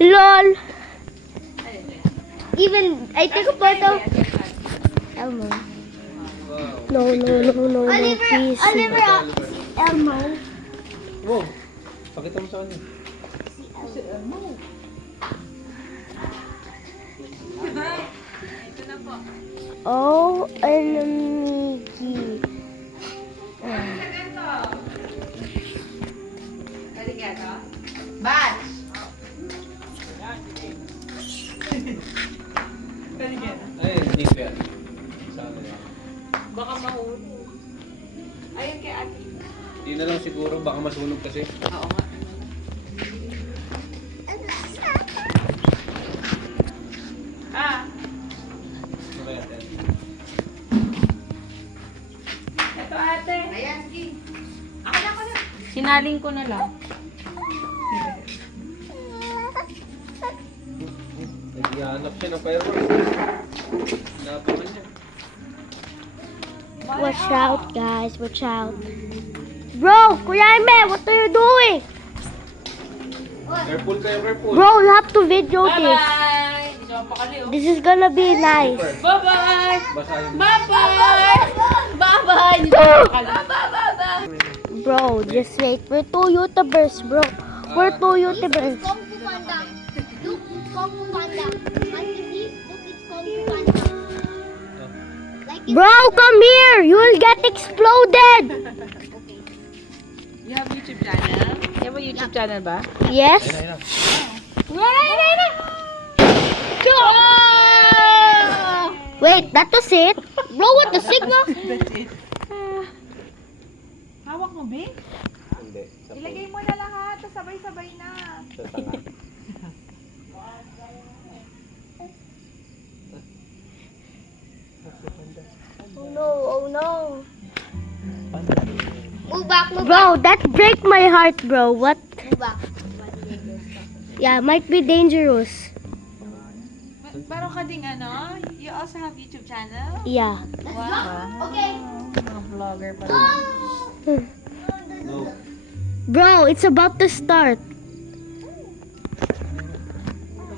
LOL. Even I take a photo. Elmo. No, please. Oliver, Elmo. Wow. Pakita mo sa kanya. si Elmo. Oh, Luigi. Batch. Ay, hindi ko yan. Sana yan. Baka mahulog. Ayun kay ate. Hindi na lang siguro, baka masunog kasi. Oo nga. Ano kaya yan? Ito ate. Ayan, sige. Ako na. Sinaling ko na lang. Naghihanap siya ng fireworks. Napakan niya. Watch out, guys. Watch out. Bro, Kuya Ime, what are you doing? Careful kayo, careful. Bro, you have to video this. Bye-bye. Hindi siya mapakali, oh. This is gonna be nice. Bye-bye. Basa yung... Bye-bye. Bye-bye. Hindi siya mapakali. Bye-bye. Bro, just wait. We're two YouTubers, bro. We're two YouTubers. Kung Fu Panda. Look, it's Kung Fu Panda. Like you see, look, it's Kung Fu Panda. Like it- Bro, come here. You'll get exploded. You have YouTube channel? You have a YouTube channel ba? Yes. Ayun na, ayun na. Wait, that was it? Bro, what the signal? That's it. Hawak mo, Bing? Hindi. Sa Ilagay mo na lahat. Tapos sabay-sabay na. Sa tanga. Oh no, oh no. Move back, move back, Bro, that break my heart, bro. What? move back. Yeah, might be dangerous. Pero ka ding ano? You also have YouTube channel? Yeah. Wow. Okay. Mga vlogger pa rin. No. Bro, it's about to start.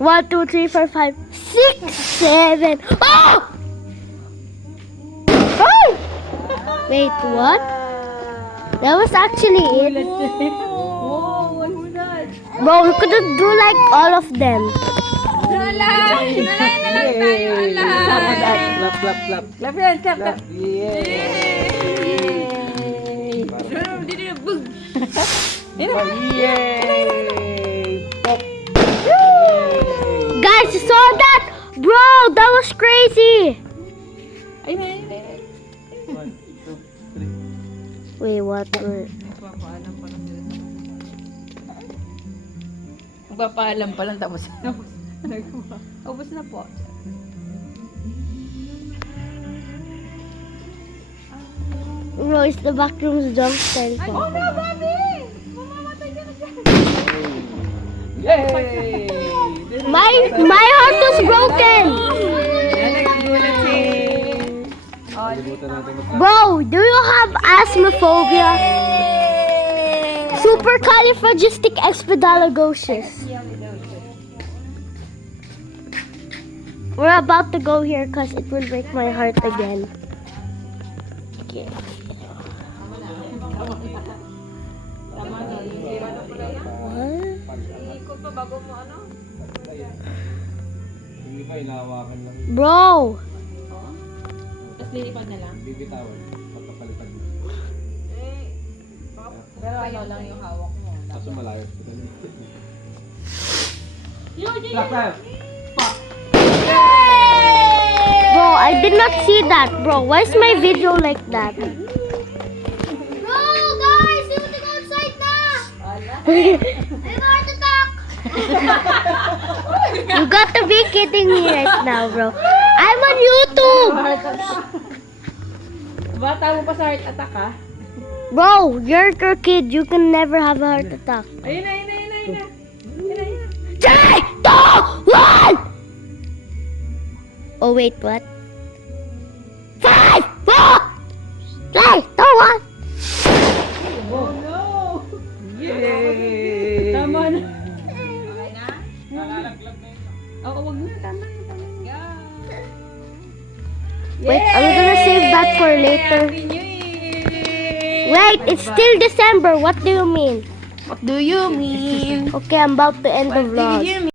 1, 2, 3, 4, 5, 6, 7. Oh! Oh! Wait, what? That was actually it. Whoa, what's that? Bro, we couldn't do like all of them. Nalay! Nalay na lang tayo, alay! Clap, clap, clap. Clap yan, clap, clap. Yeah. Dito na, bug! Yay! Pop! Guys, you saw that? Bro, that was crazy. Ay, may. 1, 2, 3. Wait, what? Magpapaalam pa lang sila. Magpapaalam pa lang tapos. Ubus na po. Bro, it's the backroom's dumpster. Oh no, Bobby! Mamamatay ka na dyan. Yay! My heart was broken. Yan, nagkagulat si... Kalimutan natin mag- Bro, do you have asthmaphobia? Supercalifragisticexpialidocious. We're about to go here because it will break my heart again. Okay. What? Ikot pa bago mo ano? Yung iba, inahawakan lang. Bro! Tapos lilipan na lang? Bibitawan. Pagkapalitan mo. Pero ano lang yung hawak mo. Kaso malayo. Clap, clap! Bro, I did not see that. Bro, why is my video like that? Bro, guys, you want to go outside now? I'm heart attack. You got to be kidding me right now, bro. I'm on YouTube! Bata mo pa sa heart attack ha? Bro, you're a kid. You can never have a heart attack. Ayun na, ayun na, ayun na, ayun na. Ayun na, ayun na. 3, 2, 1! Oh, wait, what? 5, 4, 3, 2, 1! Oh no! Yay! Tama na. Okay na? Oo, wag na. Tama. Wait, I'm gonna save that for later. Happy New Year! Wait, it's still December. What do you mean? What do you mean? Okay, I'm about to end the What do vlog. you mean?